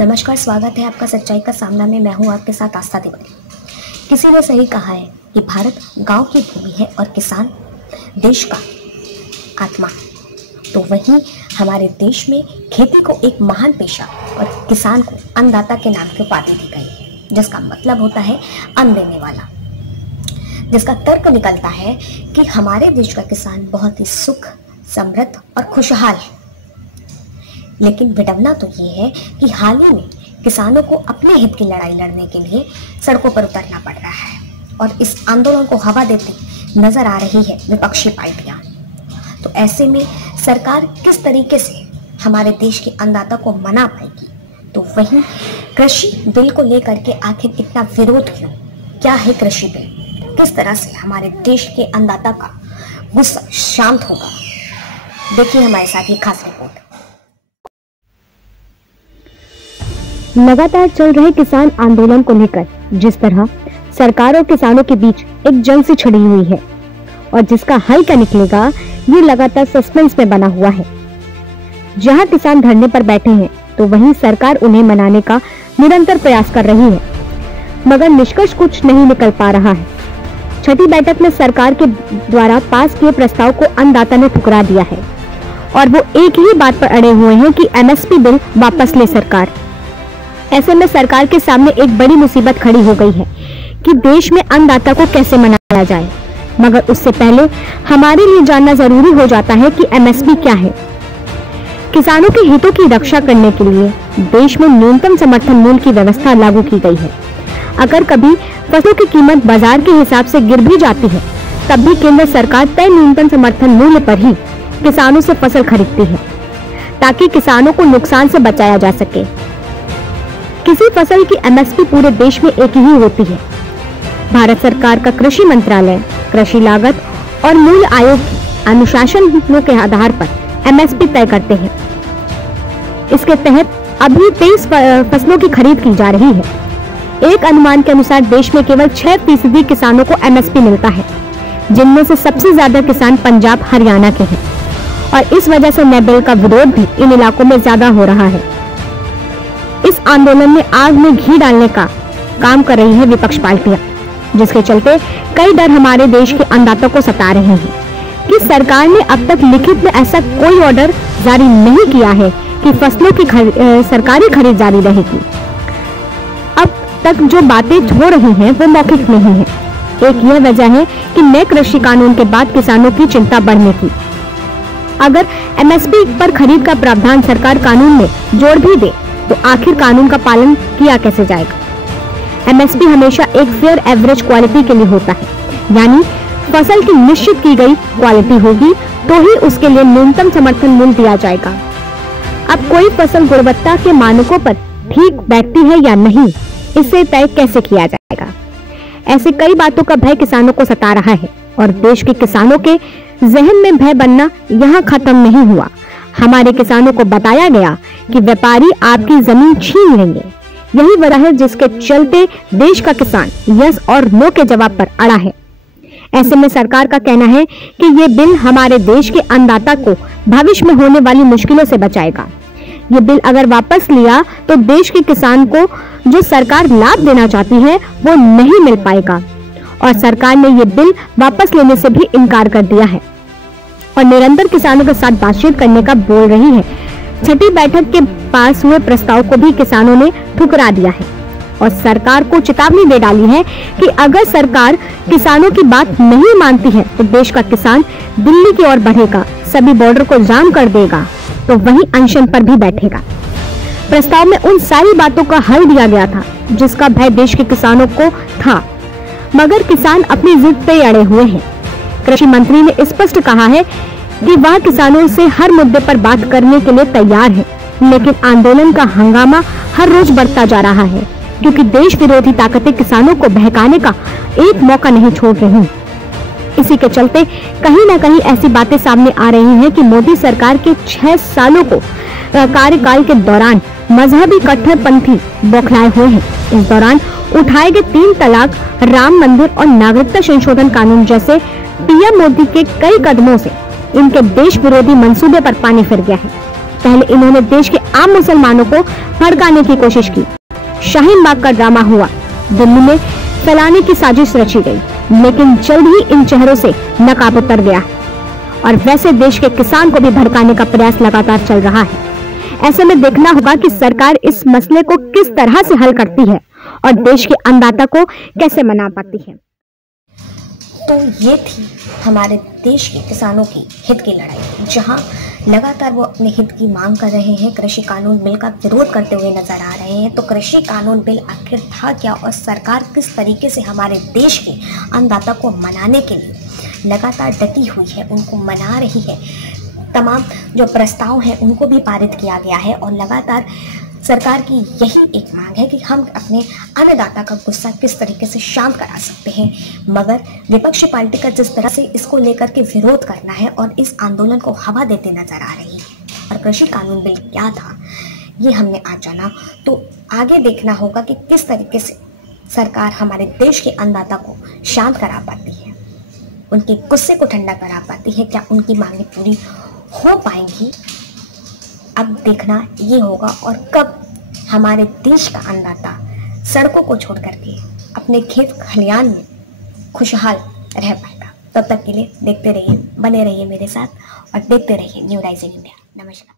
नमस्कार, स्वागत है आपका सच्चाई का सामना में। मैं हूं आपके साथ आस्था तिवारी। किसी ने सही कहा है कि भारत गांव की भूमि है और किसान देश का आत्मा। तो वहीं हमारे देश में खेती को एक महान पेशा और किसान को अन्नदाता के नाम की उपाधि दी गई है, जिसका मतलब होता है अन्न देने वाला। जिसका तर्क निकलता है कि हमारे देश का किसान बहुत ही सुख, समृद्ध और खुशहाल है। लेकिन विडंबना तो ये है कि हाल ही में किसानों को अपने हित की लड़ाई लड़ने के लिए सड़कों पर उतरना पड़ रहा है और इस आंदोलन को हवा देती नजर आ रही है विपक्षी पार्टियां। तो ऐसे में सरकार किस तरीके से हमारे देश के अन्नदाता को मना पाएगी? तो वहीं कृषि बिल को लेकर के आखिर इतना विरोध क्यों? क्या है कृषि बिल? किस तरह से हमारे देश के अन्नदाता का गुस्सा शांत होगा? देखिए हमारे साथ ये खास रिपोर्ट। लगातार चल रहे किसान आंदोलन को लेकर जिस तरह सरकार और किसानों के बीच एक जंग सी छिड़ी हुई है और जिसका हल क्या निकलेगा, ये लगातार सस्पेंस में बना हुआ है। जहां किसान धरने पर बैठे हैं तो वहीं सरकार उन्हें मनाने का निरंतर प्रयास कर रही है, मगर निष्कर्ष कुछ नहीं निकल पा रहा है। छठी बैठक में सरकार के द्वारा पास किए प्रस्ताव को अन्नदाता ने ठुकरा दिया है और वो एक ही बात पर अड़े हुए हैं कि एमएसपी बिल वापस ले सरकार। ऐसे में सरकार के सामने एक बड़ी मुसीबत खड़ी हो गई है कि देश में अन्नदाता को कैसे मनाया जाए। मगर उससे पहले हमारे लिए जानना जरूरी हो जाता है कि एमएसपी क्या है। किसानों के हितों की रक्षा करने के लिए देश में न्यूनतम समर्थन मूल्य की व्यवस्था लागू की गई है। अगर कभी फसलों की कीमत बाजार के हिसाब से गिर भी जाती है, तब भी केंद्र सरकार तय न्यूनतम समर्थन मूल्य पर ही किसानों से फसल खरीदती है ताकि किसानों को नुकसान से बचाया जा सके। किसी फसल की एमएसपी पूरे देश में एक ही होती है। भारत सरकार का कृषि मंत्रालय कृषि लागत और मूल्य आयोग अनुशासनों के आधार पर एमएसपी तय करते हैं। इसके तहत अभी 23 फसलों की खरीद की जा रही है। एक अनुमान के अनुसार देश में केवल 6% किसानों को एमएसपी मिलता है, जिनमें से सबसे ज्यादा किसान पंजाब, हरियाणा के हैं और इस वजह से नए बिल का विरोध भी इन इलाकों में ज्यादा हो रहा है। इस आंदोलन में आग में घी डालने का काम कर रही है विपक्ष पार्टियां, जिसके चलते कई डर हमारे देश के अन्नदाता को सता रहे हैं कि सरकार ने अब तक लिखित में ऐसा कोई ऑर्डर जारी नहीं किया है कि फसलों की सरकारी खरीद जारी रहेगी। अब तक जो बातें हो रही हैं वो मौखिक नहीं है। एक यह वजह है कि नए कृषि कानून के बाद किसानों की चिंता बढ़ने की। अगर एमएसपी पर खरीद का प्रावधान सरकार कानून में जोड़ भी दे तो आखिर कानून का पालन किया कैसे जाएगा? एमएसपी हमेशा एक फेयर एवरेज क्वालिटी के लिए होता है, यानी फसल की निश्चित की गई क्वालिटी होगी तो ही उसके लिए न्यूनतम समर्थन मूल्य दिया जाएगा। अब कोई फसल गुणवत्ता के मानकों पर ठीक बैठती है या नहीं, इसे तय कैसे किया जाएगा? ऐसे कई बातों का भय किसानों को सता रहा है और देश के किसानों के जहन में भय बनना यहाँ खत्म नहीं हुआ। हमारे किसानों को बताया गया कि व्यापारी आपकी जमीन छीन लेंगे। यही वजह है जिसके चलते देश का किसान यस और नो के जवाब पर अड़ा है। ऐसे में सरकार का कहना है कि ये बिल हमारे देश के अन्नदाता को भविष्य में होने वाली मुश्किलों से बचाएगा। ये बिल अगर वापस लिया तो देश के किसान को जो सरकार लाभ देना चाहती है वो नहीं मिल पाएगा और सरकार ने ये बिल वापस लेने से भी इनकार कर दिया है और निरंतर किसानों के साथ बातचीत करने का बोल रही है। छठी बैठक के पास हुए प्रस्ताव को भी किसानों ने ठुकरा दिया है और सरकार को चेतावनी दे डाली है कि अगर सरकार किसानों की बात नहीं मानती है तो देश का किसान दिल्ली की ओर बढ़ेगा, सभी बॉर्डर को जाम कर देगा, तो वहीं अनशन पर भी बैठेगा। प्रस्ताव में उन सारी बातों का हल दिया गया था जिसका भय देश के किसानों को था, मगर किसान अपनी जिद पे अड़े हुए हैं। कृषि मंत्री ने स्पष्ट कहा है कि वह किसानों से हर मुद्दे पर बात करने के लिए तैयार है, लेकिन आंदोलन का हंगामा हर रोज बढ़ता जा रहा है क्योंकि देश विरोधी ताकतें किसानों को बहकाने का एक मौका नहीं छोड़ रही। इसी के चलते कहीं न कहीं ऐसी बातें सामने आ रही हैं कि मोदी सरकार के 6 सालों को कार्यकाल के दौरान मजहबी कट्टरपंथी बौखलाए हुए हैं। इस दौरान उठाए गए 3 तलाक, राम मंदिर और नागरिकता संशोधन कानून जैसे पीएम मोदी के कई कदमों से इनके देश विरोधी मंसूबे पर पानी फिर गया है पहले इन्होंने देश के आम मुसलमानों को भड़काने की कोशिश की। शाहीन बाग का ड्रामा हुआ, दिल्ली में फैलाने की साजिश रची गई, लेकिन जल्द ही इन चेहरों से नकाब उतर गया और वैसे देश के किसान को भी भड़काने का प्रयास लगातार चल रहा है। ऐसे में देखना होगा कि सरकार इस मसले को किस तरह से हल करती है और देश के अन्नदाता को कैसे मना पाती है। तो ये थी हमारे देश के किसानों की हित की लड़ाई, जहां लगातार वो अपने हित की मांग कर रहे हैं, कृषि कानून बिल का विरोध करते हुए नजर आ रहे हैं। तो कृषि कानून बिल आखिर था क्या और सरकार किस तरीके से हमारे देश के अन्नदाता को मनाने के लिए लगातार डटी हुई है, उनको मना रही है। तमाम जो प्रस्ताव हैं उनको भी पारित किया गया है और लगातार सरकार की यही एक मांग है कि हम अपने अन्नदाता का गुस्सा किस तरीके से शांत करा सकते हैं। मगर विपक्षी पार्टी का जिस तरह से इसको लेकर के विरोध करना है और इस आंदोलन को हवा देते नजर आ रही है। और कृषि कानून बिल क्या था ये हमने आज जाना, तो आगे देखना होगा कि किस तरीके से सरकार हमारे देश के अन्नदाता को शांत करा पाती है, उनके गुस्से को ठंडा करा पाती है, क्या उनकी मांगें पूरी हो पाएंगी। अब देखना ये होगा और कब हमारे देश का अन्नदाता सड़कों को छोड़ करके अपने खेत खलियान में खुशहाल रह पाएगा। तब तक के लिए देखते रहिए, बने रहिए मेरे साथ और देखते रहिए न्यू राइजिंग इंडिया। नमस्कार।